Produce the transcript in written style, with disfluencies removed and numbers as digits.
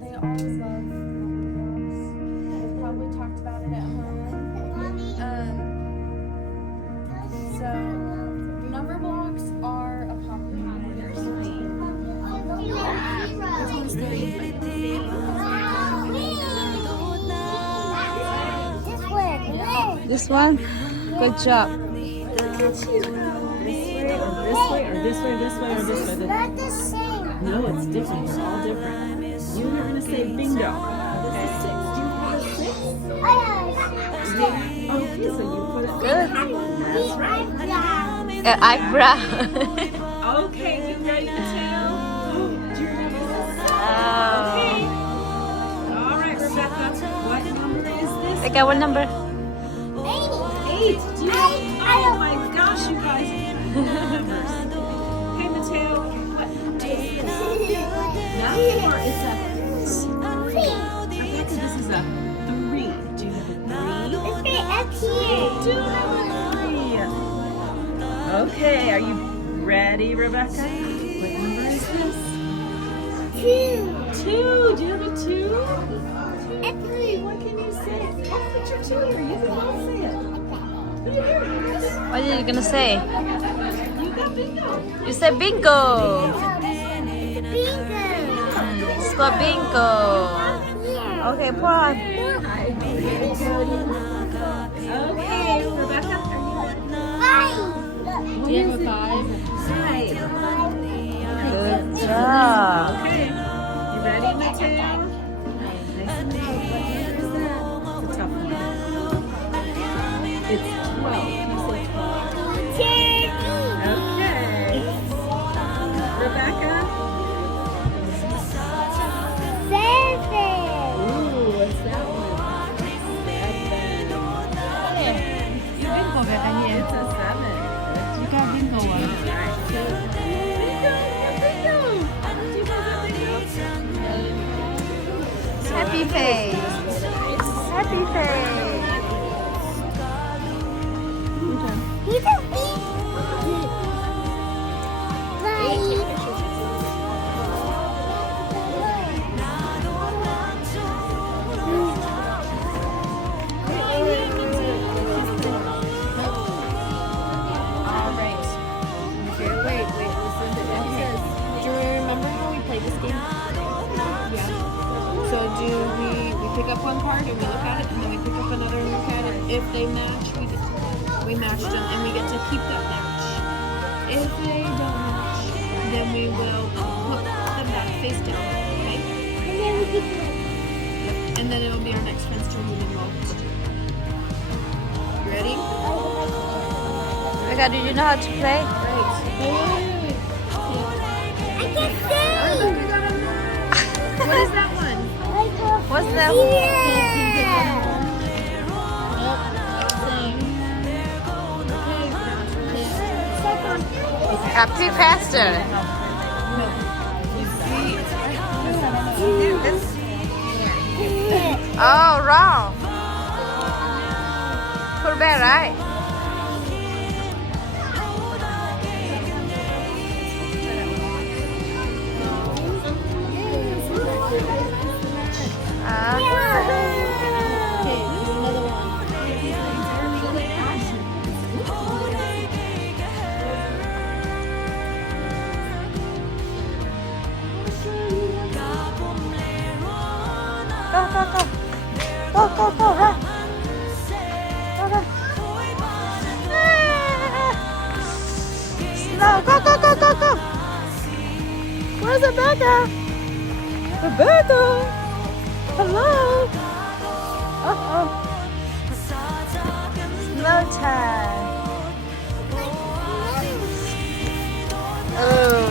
They always love number blocks. They've probably talked about it at home. So number blocks are a popular This one? Good job. This way, or this way, or this way, this way, or this way. Not the same. No, it's different. It's all different. You're gonna say bingo. This is 6. Do you have a 6? I have. Okay, so you put it. Good. That's right. Eyebrow. Okay, you ready to tell? Do you remember this? Oh. All right, Rebecca. What number is this? Rebecca, what number? 8. Do you oh my gosh, you guys. Numbers. Okay, Mateo. What is this? Not 4. It's a. Rebecca, this is a 3. Do you have a 3? Do have a 3. Okay, are you ready, Rebecca? What number is this? 2. Do you have a 2? A 3. What can you say? Oh, put your 2 here. You can all say it. Put your here. What are you gonna say? You got bingo. You said bingo. Bingo. Score bingo. Okay, pour on. Okay, Rebecca, are you ready? Do you have a 5? 5. Good job. Okay, you ready, Mateo? It's a tough one. It's 12. Can you say 12? Okay. Rebecca? Ooh, what's that one? 7. Bingo, Rebecca. It's a 7. You got bingo one. Happy face. Happy face. He's a big. Alright. Okay, wait, listen to what it says. Do you remember how we played this game? Yeah. So we pick up one card and we look at it, and then we pick up another and look at it. If they match, we match them, and we get to keep that match. If they don't match, then we will put them back face down, okay? And then it'll be our next friend's turn, and then we'll just do it. You ready? Rebecca, do you know how to play? What is that one? What's that? Happy faster. Oh, wrong. Put back, right? Go, run. Slow, go. Where's Rebecca? Rebecca! Hello? Uh-oh. Slow time. Oh.